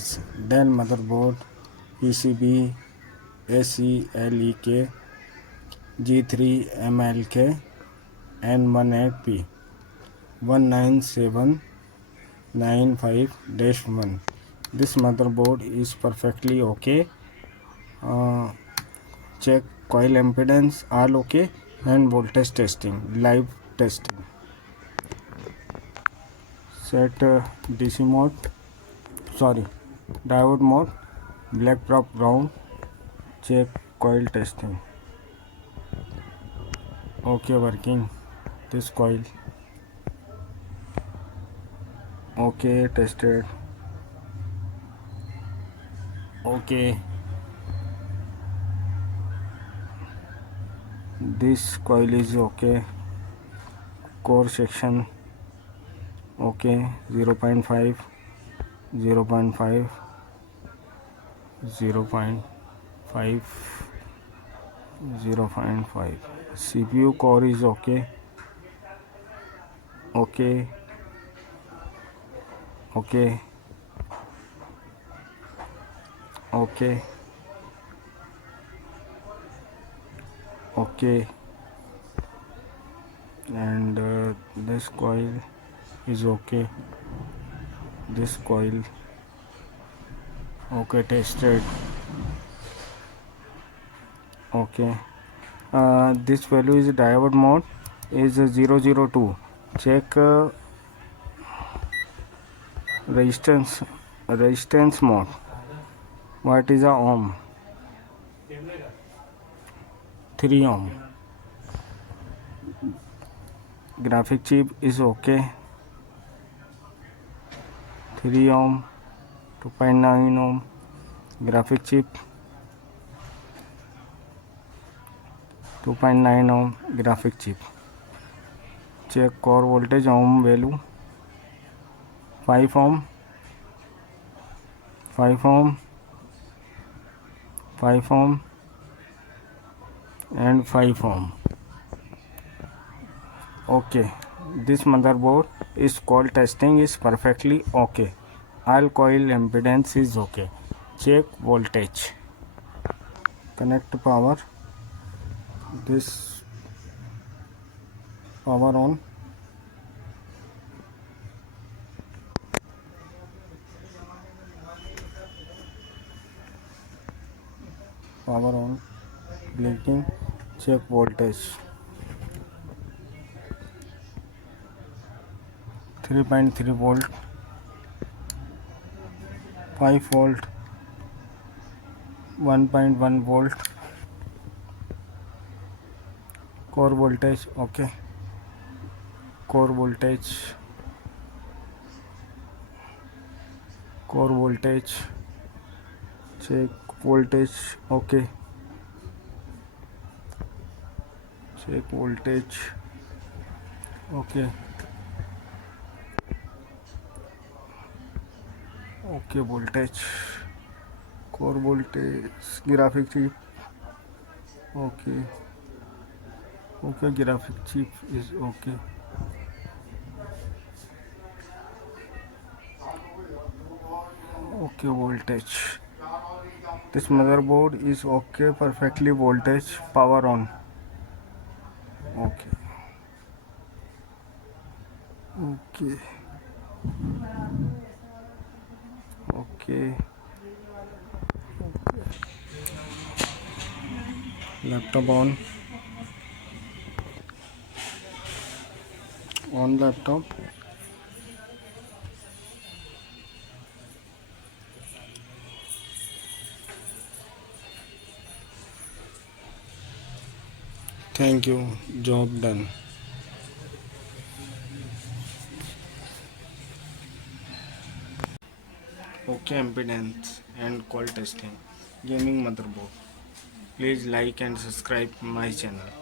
impedance. DELL motherboard PCB SELEK G3 MLK N18P 19795-1. This motherboard is perfectly okay. Check coil impedance, all okay, and voltage testing, live testing. Set DC mode, diode mode, black prop ground. Check coil testing. Okay, working this coil. Okay, tested. Okay, this coil is okay. Core section okay. 0.5 0.5 0.5 0.5. CPU core is okay. Okay, okay, okay, okay. And this coil is okay. This coil okay, tested. Okay, this value is diode mode is 002. Check resistance mode. What is a ohm? 3 ohm. Graphic chip is okay. 3 ohm, 2.9 ohm. Graphic chip 2.9 ohm. Graphic chip. Check core voltage ohm value. 5 ohm, 5 ohm, 5 ohm, and 5 ohm. Okay, this motherboard is coil testing is perfectly okay. All coil impedance is okay. Check voltage. Connect power. This power on. Power on. Blinking. Check voltage. 3.3 volt, 5 volt, 1.1 volt. Core voltage okay. Core voltage, core voltage. Check voltage okay. Check voltage okay. Okay, voltage. Core voltage. Graphic chip okay. Okay, graphic chip is okay. Okay, voltage. This motherboard is okay, perfectly voltage, power on. Okay. Okay. Okay. Laptop on. On laptop. Thank you. Job done. Okay, impedance and call testing. Gaming motherboard. Please like and subscribe my channel.